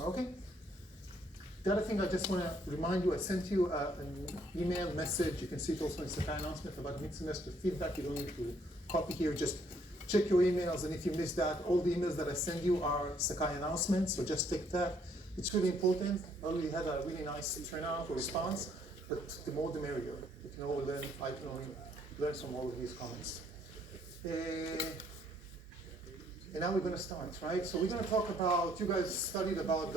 Okay. The other thing I just want to remind you, I sent you an email message. You can see it also in Sakai announcement about mid-semester feedback. You don't need to copy here. Just check your emails, and if you missed that, all the emails that I send you are Sakai announcements, so just take that. It's really important. I already had a really nice turnout or response, but the more the merrier. You can all learn, I can only learn from all of these comments. And now we're going to start, right? So we're going to talk about, you guys studied about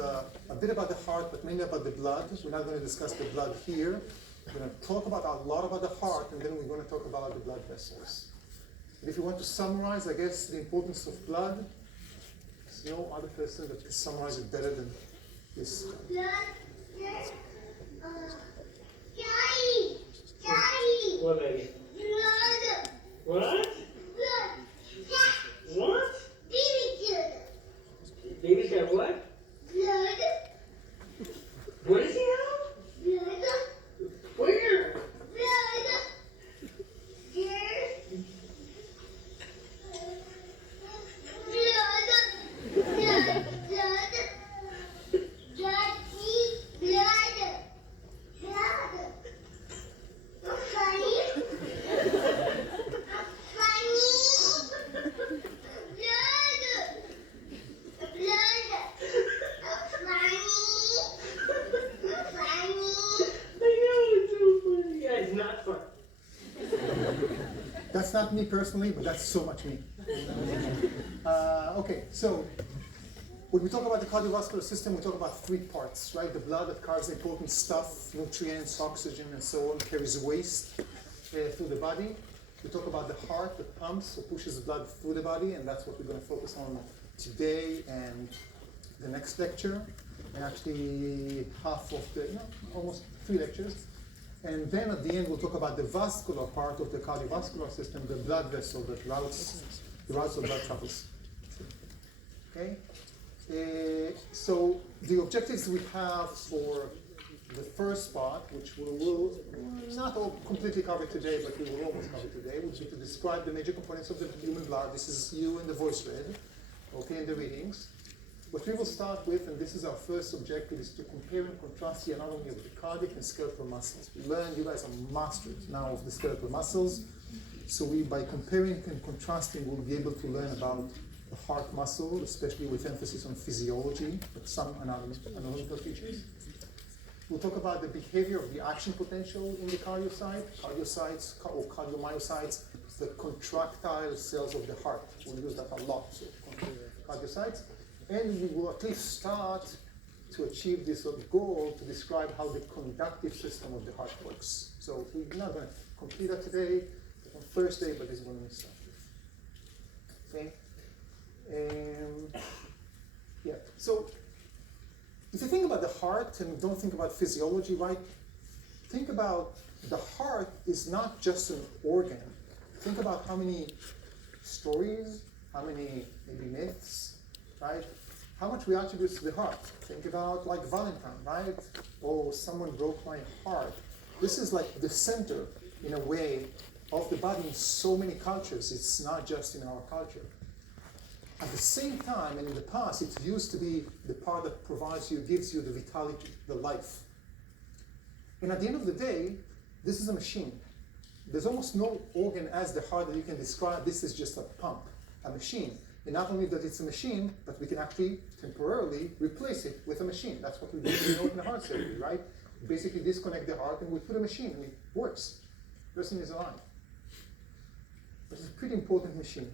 a bit about the heart, but mainly about the blood. We're not going to discuss the blood here. We're going to talk about a lot about the heart, and then we're going to talk about the blood vessels. And if you want to summarize, I guess, the importance of blood, there's no other person that can summarize it better than this. What, baby? What? What? Baby's got what? What does he have? Where? That's not me personally, but that's so much me. Okay, so when we talk about the cardiovascular system, we talk about three parts, right? The blood that carries important stuff, nutrients, oxygen, and so on, carries waste through the body. We talk about the heart that pumps or pushes the blood through the body, and that's what we're going to focus on today and the next lecture, and actually half of the, almost 3 lectures. And then at the end, we'll talk about the vascular part of the cardiovascular system, the blood vessel that routes the blood travels. Okay? So the objectives we have for the first part, which we will not all completely cover today, but we will almost cover today, would be to describe the major components of the human blood. This is you in the voice read, okay, in the readings. What we will start with, and this is our first objective, is to compare and contrast the anatomy of the cardiac and skeletal muscles. We learned, you guys are masters now of the skeletal muscles. So by comparing and contrasting, we'll be able to learn about the heart muscle, especially with emphasis on physiology, but some anatomical features. We'll talk about the behavior of the action potential in the cardiocytes or cardiomyocytes, the contractile cells of the heart. We'll use that a lot, so cardiocytes. And we will at least start to achieve this sort of goal to describe how the conductive system of the heart works. So we're not going to complete that today, on Thursday, but this is when we start with. Okay? Yeah, so if you think about the heart and don't think about physiology, right? Think about the heart is not just an organ. Think about how many stories, how many maybe myths, right? How much we attribute to the heart. Think about like Valentine, right? Oh, someone broke my heart. This is like the center, in a way, of the body in so many cultures. It's not just in our culture. At the same time, and in the past, it used to be the part that provides you, gives you the vitality, the life. And at the end of the day, this is a machine. There's almost no organ as the heart that you can describe. This is just a pump, a machine. And not only that it's a machine, but we can actually temporarily replace it with a machine. That's what we do in open heart surgery, right? We basically disconnect the heart and we put a machine and it works. The person is alive. But it's a pretty important machine.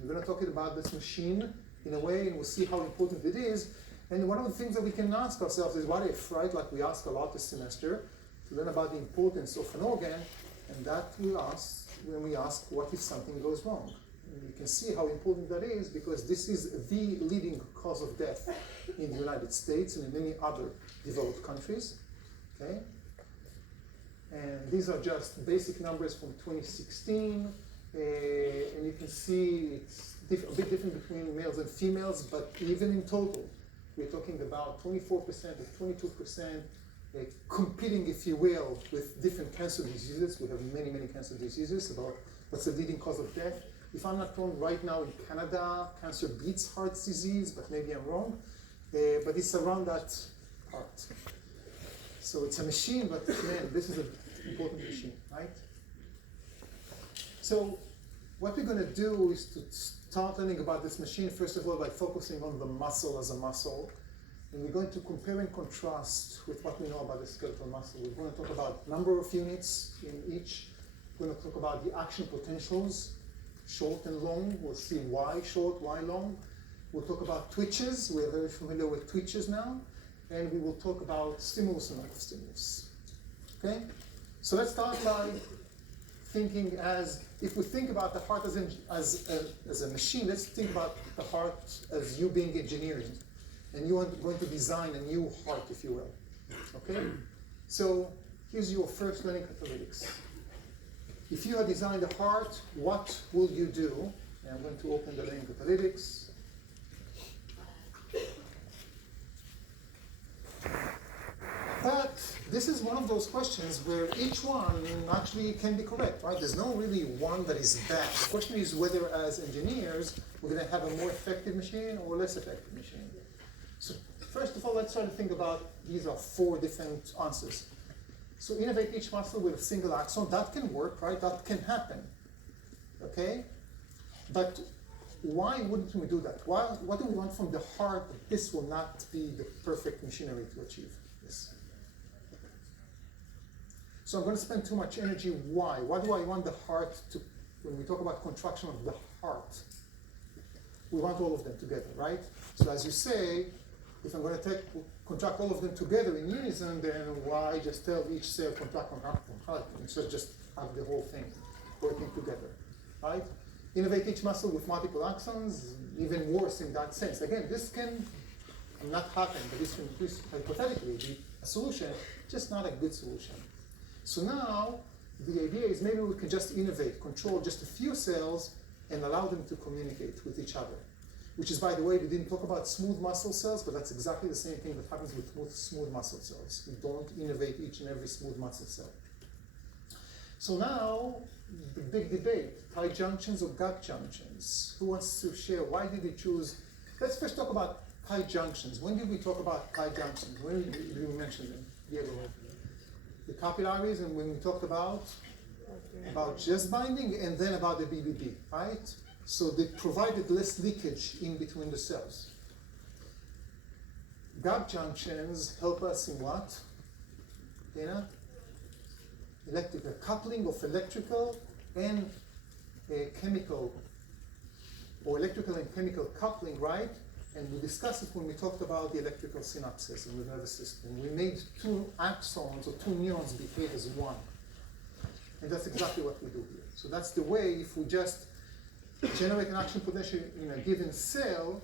We're going to talk about this machine in a way, and we'll see how important it is. And one of the things that we can ask ourselves is, what if, right? Like we ask a lot this semester to learn about the importance of an organ, and that we ask when we ask, what if something goes wrong? And you can see how important that is, because this is the leading cause of death in the United States and in many other developed countries. Okay? And these are just basic numbers from 2016. And you can see it's a bit different between males and females, but even in total, we're talking about 24% or 22% competing, if you will, with different cancer diseases. We have many, many cancer diseases. About what's the leading cause of death. If I'm not wrong, right now in Canada, cancer beats heart disease, but maybe I'm wrong. but it's around that part. So it's a machine, but man, this is an important machine, right? So what we're going to do is to start learning about this machine, first of all, by focusing on the muscle as a muscle. And we're going to compare and contrast with what we know about the skeletal muscle. We're going to talk about number of units in each. We're going to talk about the action potentials, short and long. We'll see why short, why long. We'll talk about twitches. We're very familiar with twitches now. And we will talk about stimulus and lack of stimulus. Okay? So let's start by thinking as, if we think about the heart as a machine, let's think about the heart as you being engineering. And you are going to design a new heart, if you will. Okay? So here's your first learning catalytics. If you had designed a heart, what will you do? And I'm going to open the learning catalytics. But this is one of those questions where each one actually can be correct, right? There's no really one that is bad. The question is whether as engineers, we're going to have a more effective machine or less effective machine. So first of all, let's try to think about, these are 4 different answers. So innovate each muscle with a single axon, that can work, right? That can happen, okay? But why wouldn't we do that? What do we want from the heart that this will not be the perfect machinery to achieve this? So I'm going to spend too much energy, why? Why do I want the heart to, when we talk about contraction of the heart, we want all of them together, right? So as you say, if I'm going to contract all of them together in unison, then why just tell each cell contract, instead just have the whole thing working together, right? Innovate each muscle with multiple axons, even worse in that sense. Again, this can not happen, but this can hypothetically be a solution, just not a good solution. So now, the idea is maybe we can just innovate, control just a few cells, and allow them to communicate with each other. Which is, by the way, we didn't talk about smooth muscle cells, but that's exactly the same thing that happens with smooth muscle cells. We don't innovate each and every smooth muscle cell. So now, the big debate, tight junctions or gap junctions. Who wants to share? Why did we choose? Let's first talk about tight junctions. When did we talk about tight junctions? When did we mention them? Diego. The capillaries, and when we talked about just binding, and then about the BBB, right? So they provided less leakage in between the cells. Gap junctions help us in what? Dana? Electrical coupling of electrical and chemical, or electrical and chemical coupling, right? And we discussed it when we talked about the electrical synapses in the nervous system. We made 2 axons or 2 neurons behave as one. And that's exactly what we do here. So that's the way, if we just generate an action potential in a given cell,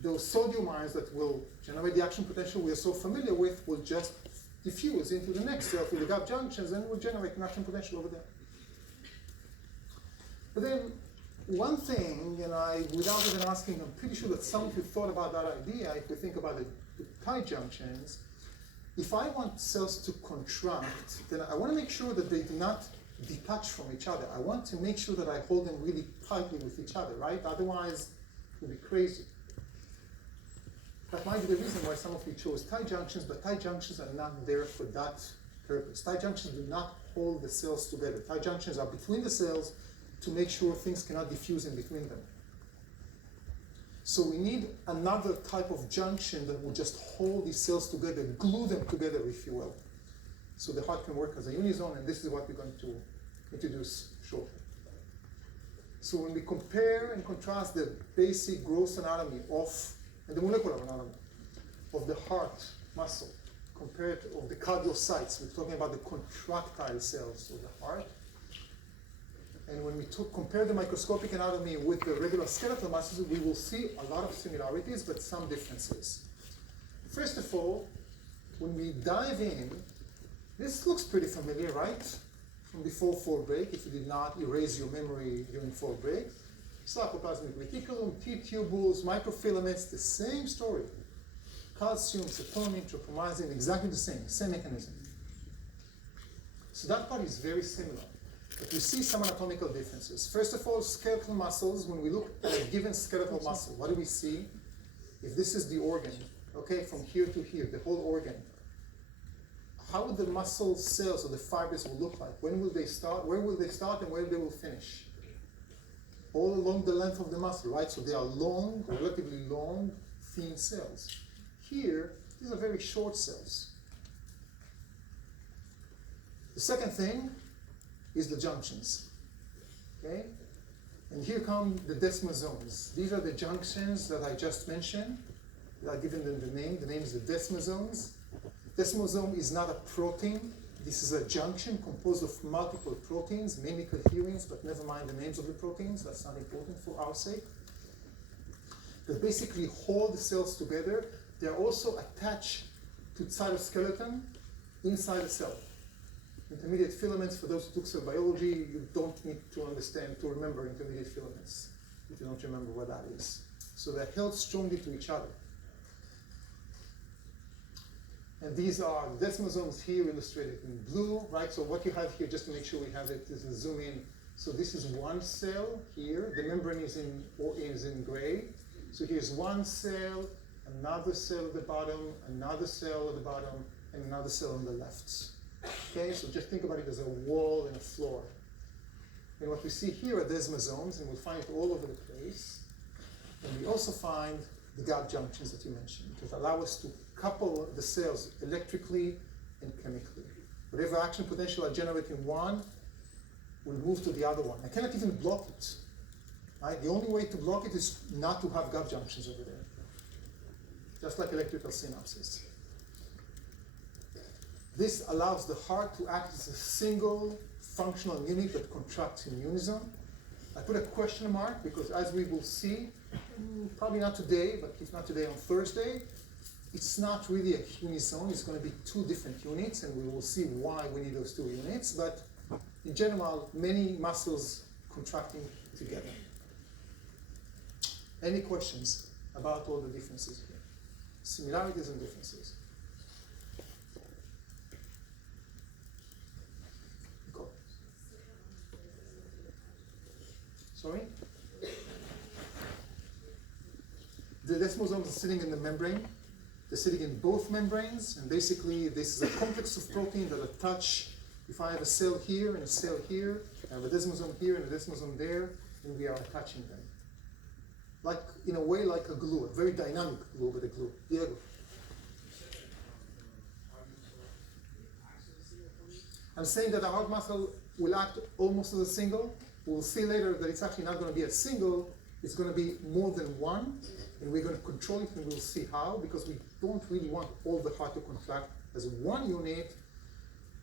those sodium ions that will generate the action potential we are so familiar with will just diffuse into the next cell through the gap junctions, and will generate an action potential over there. But then, one thing, and without even asking, I'm pretty sure that some of you thought about that idea, if we think about the tight junctions, if I want cells to contract, then I want to make sure that they do not detach from each other. I want to make sure that I hold them really tightly with each other, right? Otherwise, it would be crazy. That might be the reason why some of you chose tight junctions, but tight junctions are not there for that purpose. Tight junctions do not hold the cells together. Tight junctions are between the cells to make sure things cannot diffuse in between them. So we need another type of junction that will just hold these cells together, glue them together, if you will. So the heart can work as a unison, and this is what we're going to introduce shortly. So when we compare and contrast the basic gross anatomy and the molecular anatomy of the heart muscle, compared to the cardiocytes, we're talking about the contractile cells of the heart. And when we compare the microscopic anatomy with the regular skeletal muscles, we will see a lot of similarities, but some differences. First of all, when we dive in, this looks pretty familiar, right? From before fall break, if you did not erase your memory during fall break. Sarcoplasmic reticulum, T-tubules, microfilaments, the same story. Calcium, saponin, tropomyosin, exactly the same mechanism. So that part is very similar. But we see some anatomical differences. First of all, skeletal muscles, when we look at a given skeletal muscle, what do we see? If this is the organ, okay, from here to here, the whole organ, how would the muscle cells or the fibers will look like? When will they start? Where will they start and where they will finish? All along the length of the muscle, right? So they are long, relatively long, thin cells. Here, these are very short cells. The second thing is the junctions, okay? And here come the desmosomes. These are the junctions that I just mentioned. I've given them the name. The name is the desmosomes. Desmosome is not a protein. This is a junction composed of multiple proteins, mainly coherins, but never mind the names of the proteins. That's not important for our sake. They basically hold the cells together. They're also attached to cytoskeleton inside the cell. Intermediate filaments, for those who took cell biology, you don't need to remember intermediate filaments, if you don't remember what that is. So they're held strongly to each other. And these are the desmosomes here illustrated in blue, right? So what you have here, just to make sure we have it, is a zoom in. So this is one cell here. The membrane is in gray. So here's one cell, another cell at the bottom, another cell at the bottom, and another cell on the left. Okay, so just think about it as a wall and a floor. And what we see here are desmosomes, and we'll find it all over the place. And we also find the gap junctions that you mentioned, that allow us to couple the cells electrically and chemically. Whatever action potential I generate in one will move to the other one. I cannot even block it. Right? The only way to block it is not to have gap junctions over there, just like electrical synapses. This allows the heart to act as a single functional unit that contracts in unison. I put a question mark because, as we will see, probably not today, but if not today, on Thursday, it's not really a unison. It's going to be two different units, and we will see why we need those two units. But in general, many muscles contracting together. Any questions about all the differences here? Similarities and differences. Sorry? The desmosomes are sitting in the membrane. They're sitting in both membranes, and basically this is a complex of protein that attach. If I have a cell here and a cell here, I have a desmosome here and a desmosome there, and we are attaching them. Like, in a way, like a glue, a very dynamic glue, but a glue. Diego. I'm saying that a heart muscle will act almost as a single. We'll see later that it's actually not going to be a single, it's going to be more than one, and we're going to control it, and we'll see how, because we don't really want all the heart to contract as one unit,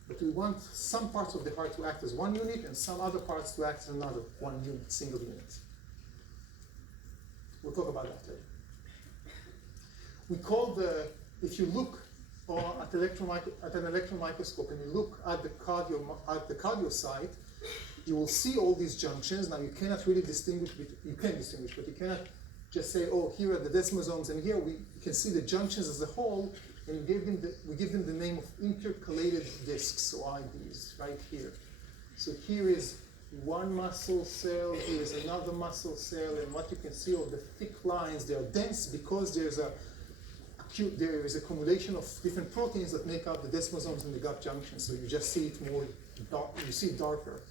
but we want some parts of the heart to act as one unit and some other parts to act as another one unit, single unit. We'll talk about that later. We call if you look at an electron microscope and you look at the cardiocyte, you will see all these junctions. Now you cannot really distinguish, you can distinguish, but you cannot just say, oh, here are the desmosomes, and here you can see the junctions as a whole, and we give them the name of intercalated discs, or IDs, right here. So here is one muscle cell, here is another muscle cell, and what you can see of the thick lines, they are dense because there is accumulation of different proteins that make up the desmosomes and the gap junctions. So you just see it more dark, you see it darker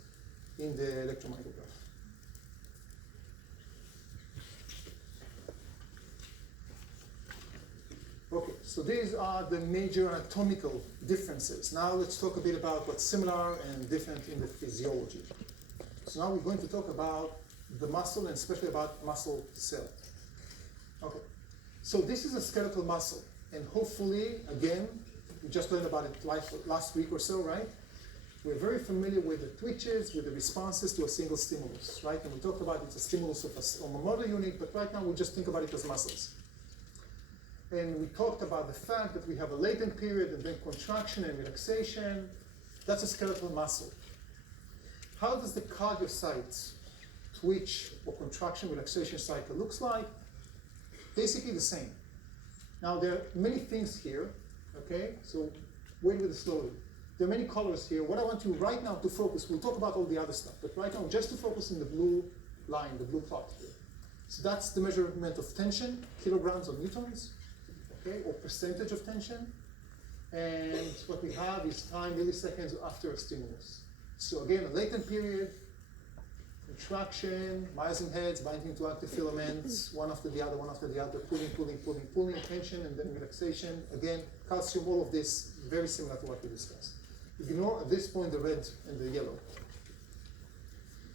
in the electron micrograph. Okay, so these are the major anatomical differences. Now let's talk a bit about what's similar and different in the physiology. So now we're going to talk about the muscle, and especially about muscle cell. Okay, so this is a skeletal muscle, and hopefully, again, we just learned about it last week or so, right? We're very familiar with the twitches, with the responses to a single stimulus, right? And we talked about it's a stimulus of a motor unit, but right now we'll just think about it as muscles. And we talked about the fact that we have a latent period and then contraction and relaxation. That's a skeletal muscle. How does the cardiocyte twitch or contraction relaxation cycle looks like? Basically the same. Now there are many things here, okay? So wait with it slowly. There are many colors here. What I want you right now to focus, we'll talk about all the other stuff, but right now just to focus on the blue line, the blue plot here. So that's the measurement of tension, kilograms or newtons. okay, or percentage of tension. And what we have is time milliseconds after a stimulus. So again, a latent period, contraction, myosin heads binding to active filaments, one after the other, pulling, tension, and then relaxation. Again, calcium, all of this, very similar to what we discussed. Ignore at this point the red and the yellow.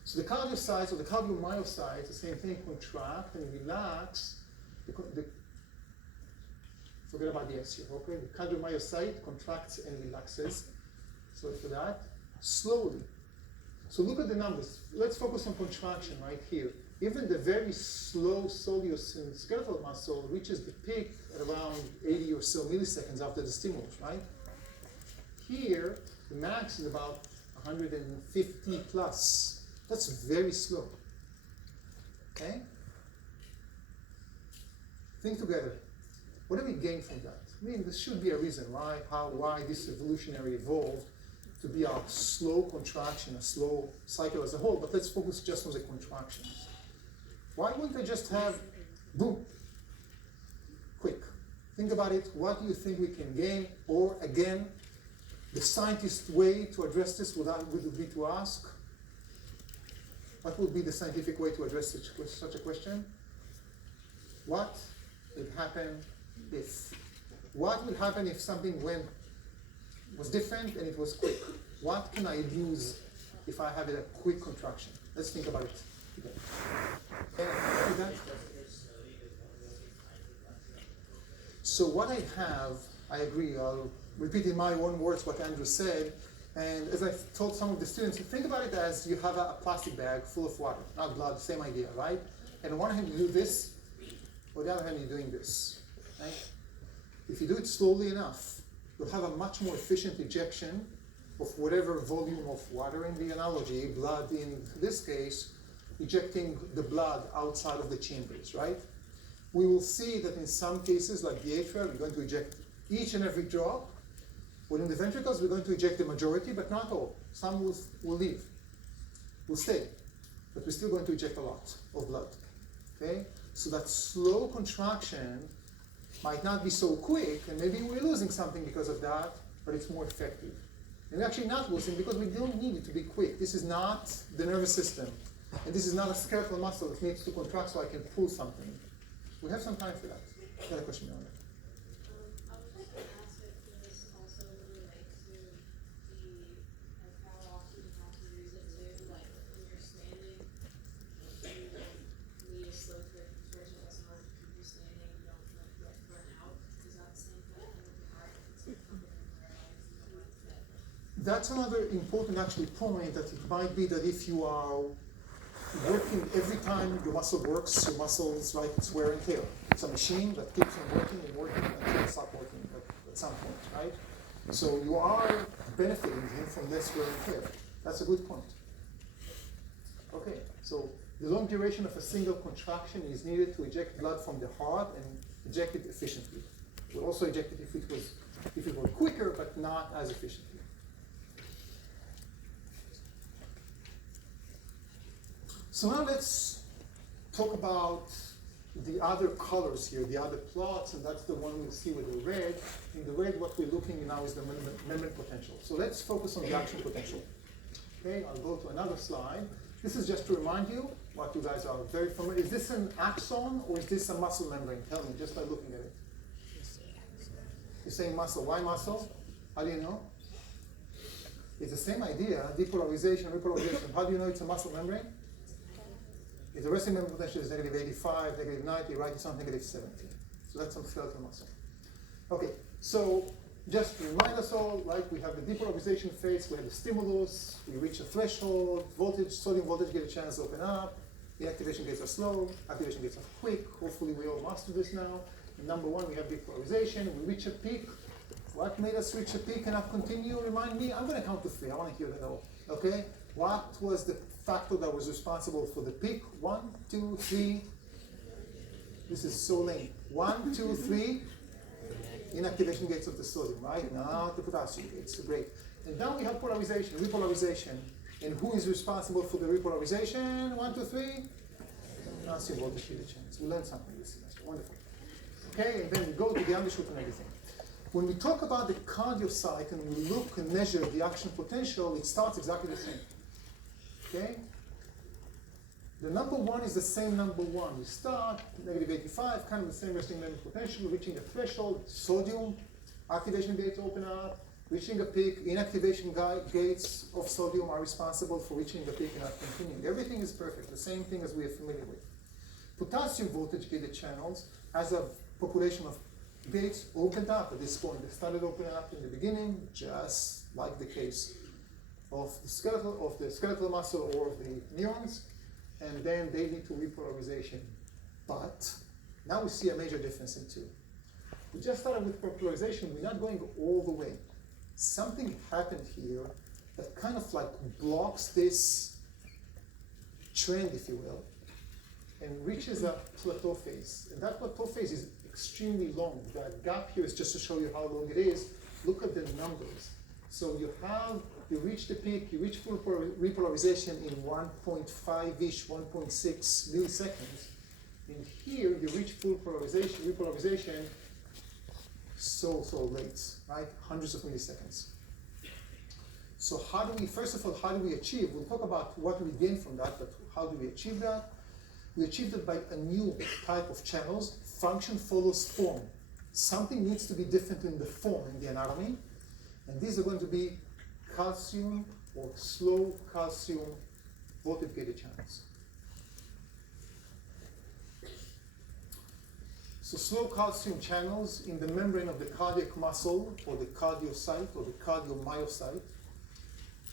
So the cardiocytes or the cardiomyocytes, the same thing, contract and relax. Forget about the S here, okay? The cardiomyocyte contracts and relaxes. Sorry for that. Slowly. So look at the numbers. Let's focus on contraction right here. Even the very slow soleus and skeletal muscle reaches the peak at around 80 or so milliseconds after the stimulus, right? Here, the max is about 150 plus. That's very slow. Okay? Think together. What do we gain from that? I mean, there should be a reason why this evolutionary evolved to be a slow contraction, a slow cycle as a whole, but let's focus just on the contractions. Why wouldn't I just have boom, quick? Think about it. What do you think we can gain? Or again, the scientist way to address this would be to ask, what would be the scientific way to address such a question? What would happen if? What would happen if something was different and it was quick? What can I lose if I have a quick contraction? Let's think about it. Okay. So what I have, I agree, I'll repeat in my own words what Andrew said, and as I told some of the students, think about it as you have a plastic bag full of water, not blood, same idea, right? And on one hand you do this, on the other hand you're doing this, right? If you do it slowly enough, you'll have a much more efficient ejection of whatever volume of water in the analogy, blood in this case, ejecting the blood outside of the chambers, right? We will see that in some cases, like the atria, we're going to eject each and every drop. Well, in the ventricles, we're going to eject the majority, but not all. Some will leave, will stay, but we're still going to eject a lot of blood, okay? So that slow contraction might not be so quick, and maybe we're losing something because of that, but it's more effective. And we're actually not losing because we don't need it to be quick. This is not the nervous system, and this is not a skeletal muscle that needs to contract so I can pull something. We have some time for that. Got a question, Yolanda? I would like to ask if this also relates to how often you have to use it too, like when you're standing, you need a slow twitch version that's hard to keep you standing, you don't get burn out. Is that the same kind of thing with the heart? If it's something where you don't want to That's another important actually point, that it might be that if you are working every time your muscle works, your muscles, right, it's wear and tear. It's a machine that keeps on working until it stops working at some point, right? So you are benefiting from less wear and tear. That's a good point. Okay, so the long duration of a single contraction is needed to eject blood from the heart and eject it efficiently. We'll also eject it if it were quicker, but not as efficiently. So now let's talk about the other colors here, the other plots, and that's the one we'll see with the red. In the red, what we're looking at now is the membrane potential. So let's focus on the action potential. Okay, I'll go to another slide. This is just to remind you what you guys are very familiar. Is this an axon or is this a muscle membrane? Tell me, just by looking at it. You're saying muscle. Why muscle? How do you know? It's the same idea, depolarization, repolarization. How do you know it's a muscle membrane? If the resting membrane potential is negative 85, negative 90, right, it's not negative 70. So that's some skeletal muscle. Okay, so just to remind us all, right, we have the depolarization phase, we have the stimulus, we reach a threshold, voltage, sodium voltage get a chance to open up, the activation gates are slow, activation gates are quick, hopefully we all master this now. And number one, we have depolarization, we reach a peak. What made us reach a peak and not continue? Remind me, I'm gonna count to 3, I wanna hear that all, okay? What was the factor that was responsible for the peak? 1, 2, 3. This is so lame. 1, 2, 3. Inactivation gates of the sodium, right? Not the potassium gates. Great. And now we have polarization, repolarization. And who is responsible for the repolarization? 1, 2, 3. Potassium voltage heat chance. We learned something this semester. Wonderful. Okay, and then we go to the undershoot and everything. When we talk about the cardiocyte and we look and measure the action potential, it starts exactly the same. Okay? The number one is the same number one. We start negative 85, kind of the same resting membrane potential, reaching a threshold, sodium, activation gates open up, reaching a peak, inactivation gates of sodium are responsible for reaching the peak and not continuing. Everything is perfect, the same thing as we are familiar with. Potassium voltage gated channels has a population of gates opened up at this point. They started opening up in the beginning, just like the case of the skeletal muscle or of the neurons, and then they lead to repolarization. But now we see a major difference in two. We just started with repolarization, we're not going all the way. Something happened here that kind of like blocks this trend, if you will, and reaches a plateau phase. And that plateau phase is extremely long. That gap here is just to show you how long it is. Look at the numbers. So you reach the peak, you reach full repolarization in 1.5-ish, 1.6 milliseconds. And here you reach full repolarization so late, right? Hundreds of milliseconds. So first of all, how do we achieve? We'll talk about what we gain from that, but how do we achieve that? We achieved it by a new type of channels. Function follows form. Something needs to be different in the form, in the anatomy. And these are going to be calcium or slow calcium voltage gated channels. So slow calcium channels in the membrane of the cardiac muscle or the cardiocyte or the cardiomyocyte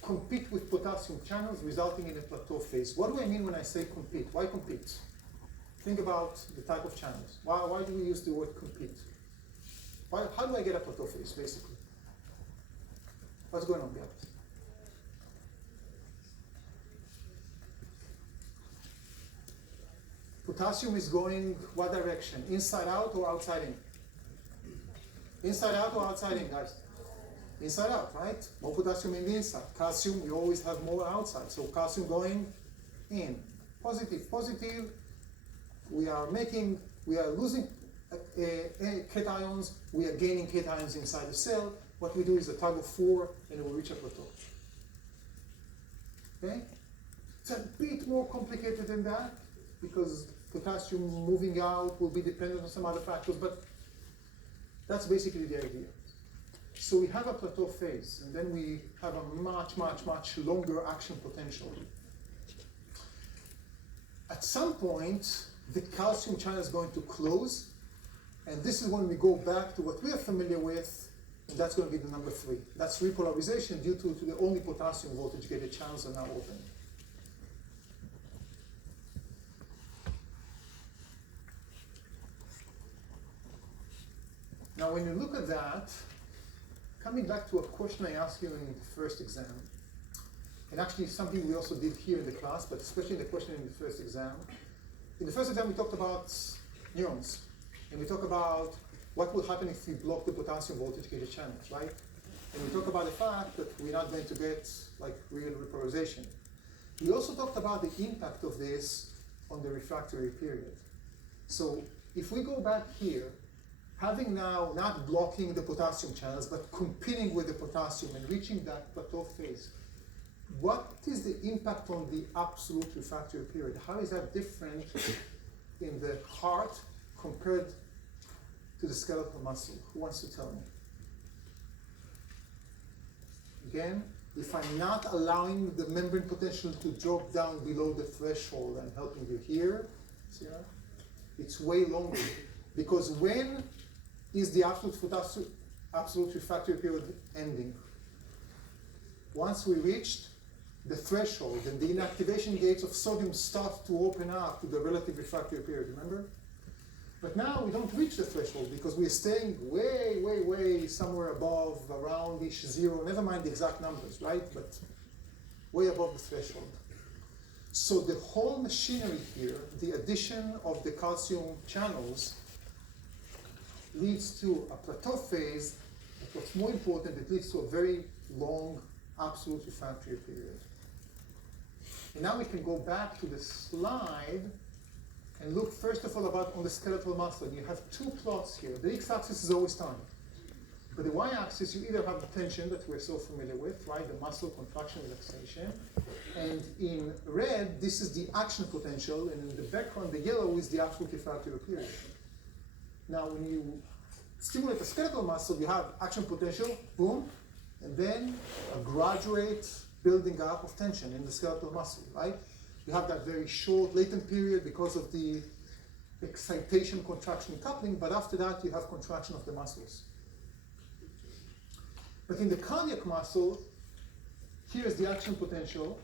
compete with potassium channels, resulting in a plateau phase. What do I mean when I say compete? Why compete? Think about the type of channels. Why do we use the word compete? How do I get a plateau phase, basically? What's going on there? Potassium is going what direction? Inside out or outside in? Inside out or outside in, guys? Inside out, right? More potassium in the inside. Calcium, we always have more outside. So calcium going in. Positive, positive. We are losing cations. We are gaining cations inside the cell. What we do is a tug of 4 and we reach a plateau. Okay? It's a bit more complicated than that because potassium moving out will be dependent on some other factors, but that's basically the idea. So we have a plateau phase, and then we have a much longer action potential. At some point, the calcium channel is going to close, and this is when we go back to what we are familiar with, and that's going to be the number 3. That's repolarization due to the only potassium voltage gated channels are now open. Now, when you look at that, coming back to a question I asked you in the first exam, and actually something we also did here in the class, but especially in the question in the first exam. In the first exam, we talked about neurons, and we talked about what will happen if we block the potassium voltage gated channels, right? And we talked about the fact that we're not going to get like real repolarization. We also talked about the impact of this on the refractory period. So if we go back here, having now not blocking the potassium channels, but competing with the potassium and reaching that plateau phase, what is the impact on the absolute refractory period? How is that different in the heart compared to the skeletal muscle? Who wants to tell me? Again, if I'm not allowing the membrane potential to drop down below the threshold, I'm helping you here, see that? It's way longer. Because when is the absolute refractory period ending? Once we reached the threshold and the inactivation gates of sodium start to open up to the relative refractory period, remember? But now we don't reach the threshold because we're staying way somewhere above, around-ish 0, never mind the exact numbers, right? But way above the threshold. So the whole machinery here, the addition of the calcium channels, leads to a plateau phase, but what's more important, it leads to a very long absolute refractory period. And now we can go back to the slide and look first of all about on the skeletal muscle. You have two plots here. The x-axis is always time. But the y-axis, you either have the tension that we're so familiar with, right? The muscle contraction, relaxation. And in red, this is the action potential, and in the background, the yellow is the absolute refractory period. Now, when you stimulate the skeletal muscle, you have action potential, boom, and then a graduate building up of tension in the skeletal muscle, right? You have that very short latent period because of the excitation, contraction, coupling, but after that, you have contraction of the muscles. But in the cardiac muscle, here's the action potential,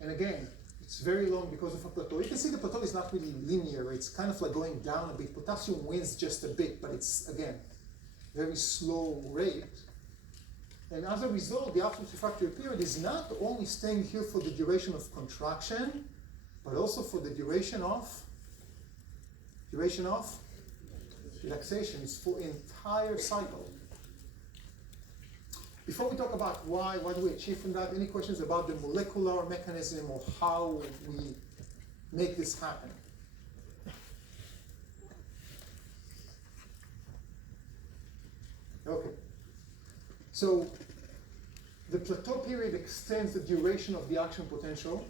and again, it's very long because of a plateau. You can see the plateau is not really linear, it's kind of like going down a bit. Potassium wins just a bit, but it's, again, very slow rate. And as a result, the absolute refractory period is not only staying here for the duration of contraction, but also for the duration of relaxation. It's for entire cycle. Before we talk about why, what do we achieve from that, any questions about the molecular mechanism or how we make this happen? Okay. So the plateau period extends the duration of the action potential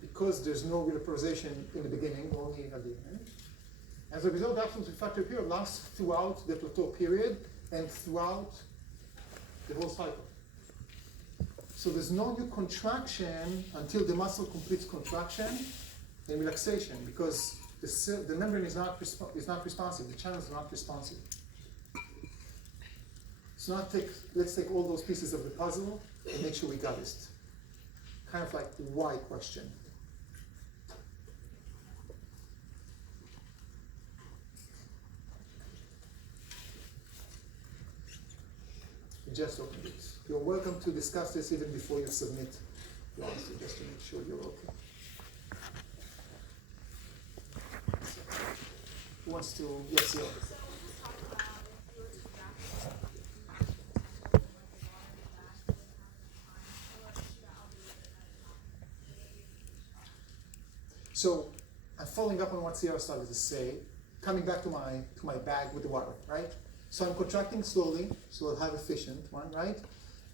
because there's no repolarization in the beginning, only at the end. As a result, the absolute refractory period lasts throughout the plateau period and throughout the whole cycle. So there's no new contraction until the muscle completes contraction and relaxation because the membrane is not responsive, the channels are not responsive. So now let's take all those pieces of the puzzle and make sure we got it. Kind of like why question. Just open it. You're welcome to discuss this even before you submit your answer, just to make sure you're okay. Who wants to? Yes, yeah. So we just talked about if you were to graph So I'm following up on what Sierra started to say, coming back to my bag with the water, right? So I'm contracting slowly, so I'll have efficient one, right?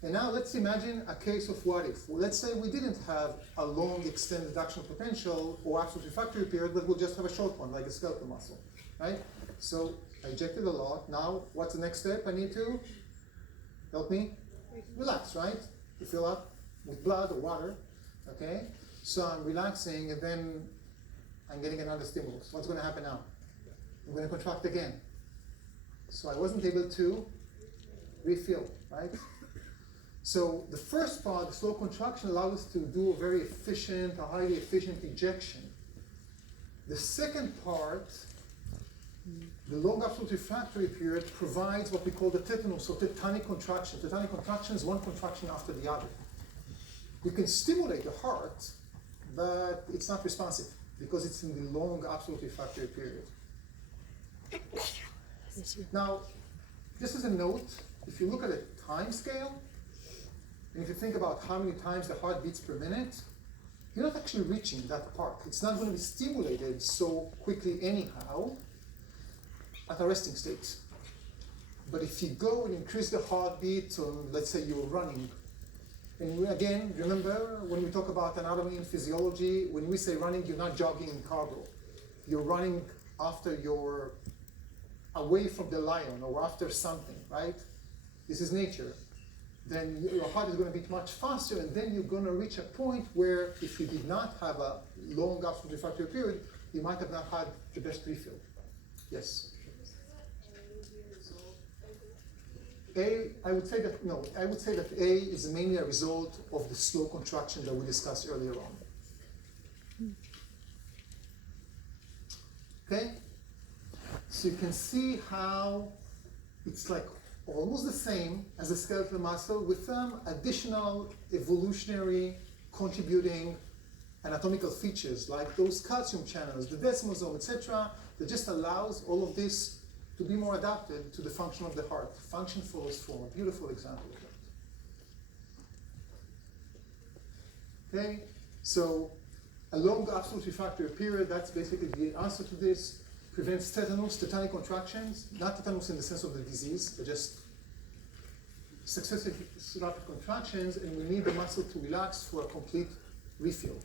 And now let's imagine a case of what if. Well, let's say we didn't have a long extended action potential or absolute refractory period, but we'll just have a short one, like a skeletal muscle, right? So I injected a lot. Now, what's the next step? I need to, help me? Relax, right? You fill up with blood or water, okay? So I'm relaxing, and then I'm getting another stimulus. What's going to happen now? I'm going to contract again. So I wasn't able to refill, right? So the first part, the slow contraction, allows us to do a very efficient, a highly efficient ejection. The second part, the long absolute refractory period, provides what we call the tetanus, or tetanic contraction. Tetanic contraction is one contraction after the other. You can stimulate the heart, but it's not responsive because it's in the long absolute refractory period. Now, just as a note, if you look at a time scale, and if you think about how many times the heart beats per minute, you're not actually reaching that part. It's not going to be stimulated so quickly anyhow at a resting state. But if you go and increase the heartbeat, let's say you're running, and again, remember when we talk about anatomy and physiology, when we say running, you're not jogging in cargo. You're running after you're away from the lion or after something, right? This is nature. Then your heart is going to beat much faster, and then you're going to reach a point where if you did not have a long absolute refractory period, you might have not had the best refill. Yes? I would say that A is mainly a result of the slow contraction that we discussed earlier on. Okay? So you can see how it's like almost the same as the skeletal muscle with some additional evolutionary contributing anatomical features like those calcium channels, the desmosome, etc., that just allows all of this to be more adapted to the function of the heart. Function follows form, a beautiful example of that. Okay, so A long absolute refractory period, that's basically the answer to this. Prevents tetanus, tetanic contractions, not tetanus in the sense of the disease, but just successive rapid contractions, and we need the muscle to relax for a complete refill.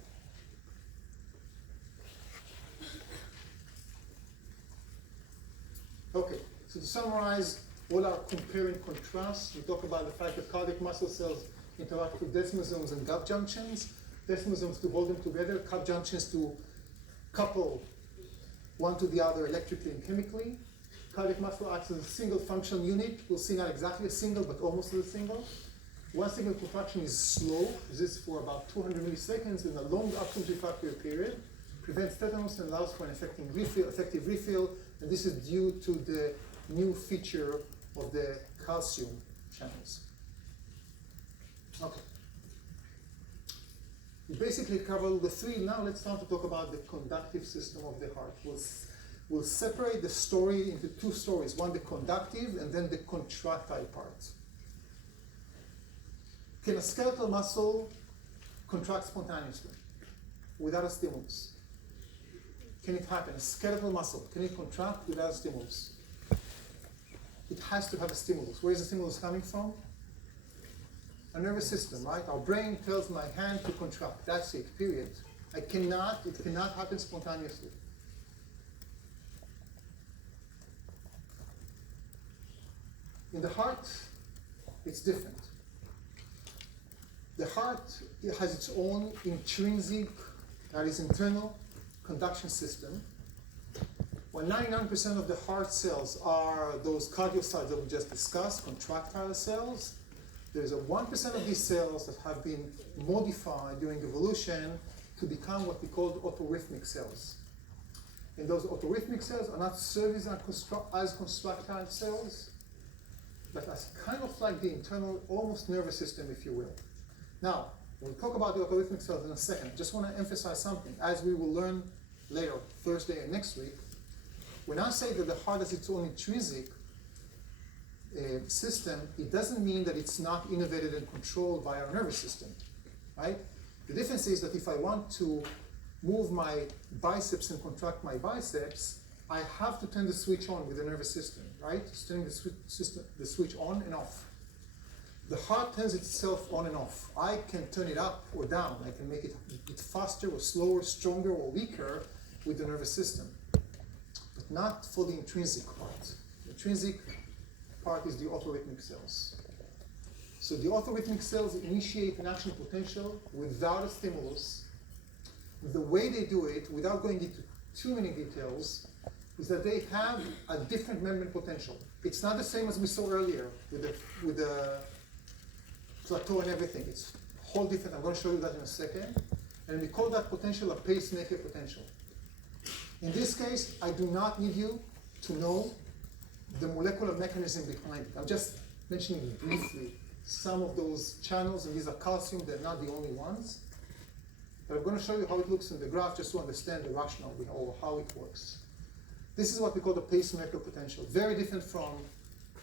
Okay, so to summarize, all our compare and contrast, we talk about the fact that cardiac muscle cells interact with desmosomes and gap junctions. Desmosomes to hold them together, gap junctions to couple one to the other electrically and chemically. Cardiac muscle acts as a single functional unit. We'll see not exactly a single, but almost as a single. One single contraction is slow, exists for about 200 milliseconds in a long absolute refractory period, prevents tetanus and allows for an effective refill, and this is due to the new feature of the calcium channels. Okay. We basically covered the three. Now let's start to talk about the conductive system of the heart. We'll separate the story into two stories, one the conductive and then the contractile part. Can a skeletal muscle contract spontaneously without a stimulus? Can it happen? A skeletal muscle, can it contract without a stimulus? It has to have a stimulus. Where is the stimulus coming from? A nervous system, right? Our brain tells my hand to contract. That's it, period. It cannot happen spontaneously. In the heart, it's different. The heart has its own intrinsic, that is internal, conduction system. When 99% of the heart cells are those cardiocytes that we just discussed, contractile cells, there's a 1% of these cells that have been modified during evolution to become what we call autorhythmic cells. And those autorhythmic cells are not serving as contractile cells, but as kind of like the internal, almost nervous system, if you will. Now, we'll talk about the autorhythmic cells in a second. Just want to emphasize something, as we will learn later, Thursday and next week. When I say that the heart has its own intrinsic system, it doesn't mean that it's not innervated and controlled by our nervous system, right? The difference is that if I want to move my biceps and contract my biceps, I have to turn the switch on with the nervous system, right? Turning the switch on and off. The heart turns itself on and off. I can turn it up or down. I can make it faster or slower, stronger or weaker with the nervous system, but not for the intrinsic part. The intrinsic part is the autorhythmic cells. So the autorhythmic cells initiate an action potential without a stimulus. The way they do it, without going into too many details, is that they have a different membrane potential. It's not the same as we saw earlier with the plateau and everything. It's whole different. I'm going to show you that in a second. And we call that potential a pacemaker potential. In this case, I do not need you to know the molecular mechanism behind it. I'm just mentioning briefly some of those channels, and these are calcium. They're not the only ones. But I'm going to show you how it looks in the graph just to understand the rationale or how it works. This is what we call the pacemaker potential. Very different from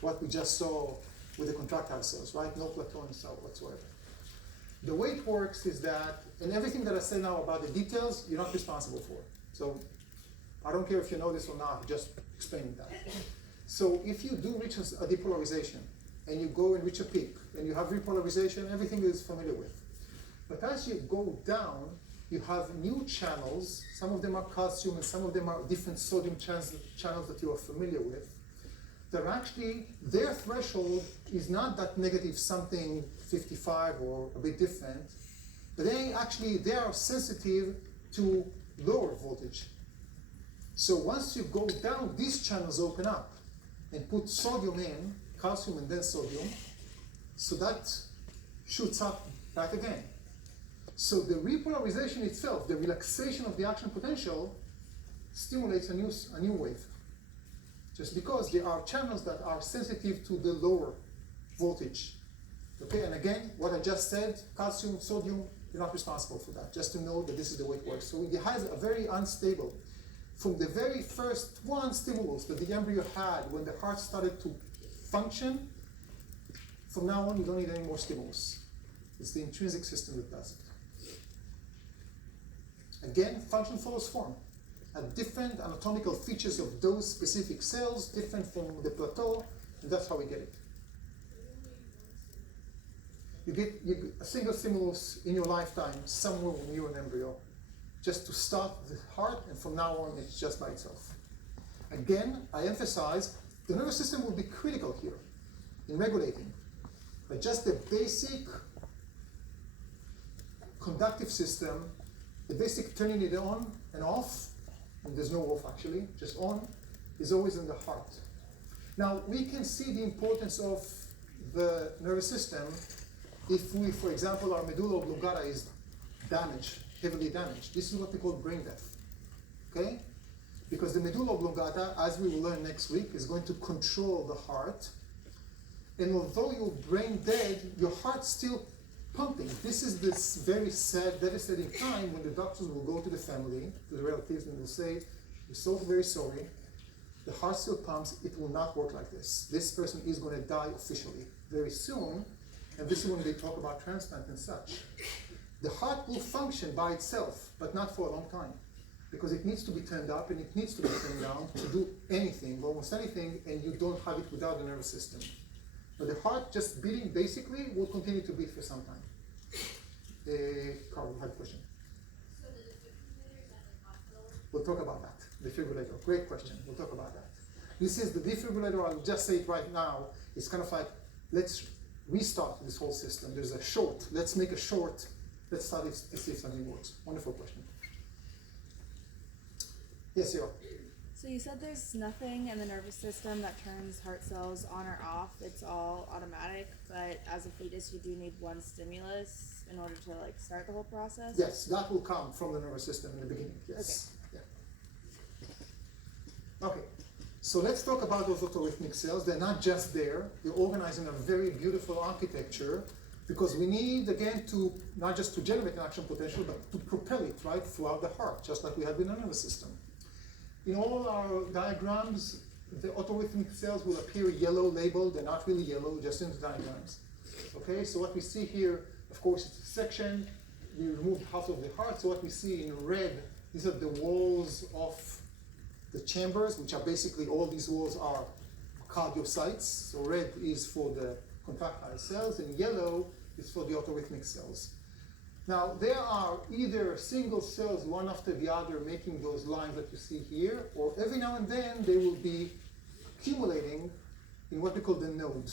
what we just saw with the contractile cells, right? No plateau and cell whatsoever. The way it works is that, and everything that I say now about the details, you're not responsible for. So I don't care if you know this or not, just explaining that. So if you do reach a depolarization, and you go and reach a peak, and you have repolarization, everything is familiar with. But as you go down, you have new channels. Some of them are calcium, and some of them are different sodium channels that you are familiar with. They're actually, their threshold is not that negative something 55 or a bit different, but they are sensitive to lower voltage. So once you go down, these channels open up and put sodium in, calcium and then sodium, so that shoots up back again. So the repolarization itself, the relaxation of the action potential, stimulates a new wave. Just because there are channels that are sensitive to the lower voltage. Okay, and again, what I just said, calcium, sodium, you're not responsible for that. Just to know that this is the way it works. So it has a very unstable. From the very first one stimulus that the embryo had when the heart started to function, from now on you don't need any more stimulus. It's the intrinsic system that does it. Again, function follows form. Different anatomical features of those specific cells, different from the plateau, and that's how we get it. You get a single stimulus in your lifetime somewhere when you're an embryo, just to start the heart, and from now on it's just by itself. Again, I emphasize, the nervous system will be critical here in regulating, but just the basic conductive system, the basic turning it on and off, and there's no off actually, just on, is always in the heart. Now, we can see the importance of the nervous system if we, for example, our medulla oblongata is damaged, heavily damaged. This is what we call brain death, okay? Because the medulla oblongata, as we will learn next week, is going to control the heart. And although you're brain dead, your heart's still pumping. This is this very sad, devastating time when the doctors will go to the family, to the relatives, and will say, we're so very sorry, the heart still pumps, it will not work like this. This person is going to die officially very soon, and this is when they talk about transplant and such. The heart will function by itself, but not for a long time, because it needs to be turned up and it needs to be turned down to do anything, almost anything, and you don't have it without the nervous system. But the heart just beating basically will continue to beat for some time. Carl, you had a question. So the defibrillators at the hospital? We'll talk about that. Defibrillator, great question. We'll talk about that. This is the defibrillator, I'll just say it right now. It's kind of like, let's restart this whole system. There's a short, let's make a short, let's start it to see if something works. Wonderful question. Yes, Yo. So you said there's nothing in the nervous system that turns heart cells on or off. It's all automatic, but as a fetus you do need one stimulus in order to like start the whole process? Yes, that will come from the nervous system in the beginning, yes. Okay. Yeah. Okay, so let's talk about those autorhythmic cells. They're not just there, they're organized in a very beautiful architecture, because we need, again, to not just to generate an action potential, but to propel it, right, throughout the heart, just like we have in the nervous system. In all our diagrams, the autorhythmic cells will appear yellow labeled. They're not really yellow, just in the diagrams. Okay, so what we see here, of course, it's a section. We removed half of the heart, so what we see in red, these are the walls of the chambers, which are basically, all these walls are cardiocytes. So red is for the contractile cells, and yellow is for the autorhythmic cells. Now, there are either single cells, one after the other, making those lines that you see here, or every now and then they will be accumulating in what we call the node.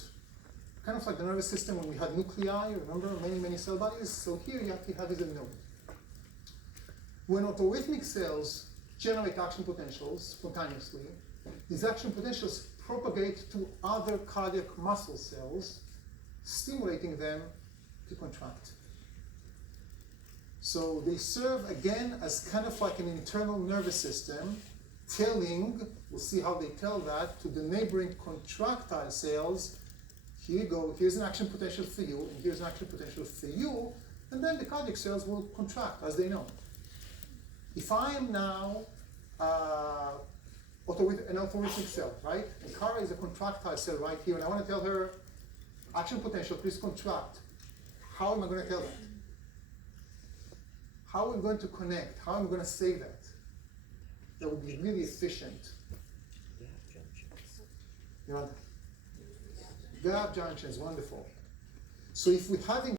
Kind of like the nervous system when we had nuclei, remember, many cell bodies? So here you actually have is a node. When autorhythmic cells generate action potentials spontaneously, these action potentials propagate to other cardiac muscle cells, stimulating them to contract. So they serve again as kind of like an internal nervous system, telling, we'll see how they tell that, to the neighboring contractile cells, here you go, here's an action potential for you, and here's an action potential for you, and then the cardiac cells will contract as they know. If I am now an autorhythmic cell, right? And Kara is a contractile cell right here, and I want to tell her, action potential, please contract. How am I going to tell that? How are we going to connect? How am I going to say that? That would be really efficient. You know, gap junctions, wonderful. So if we're having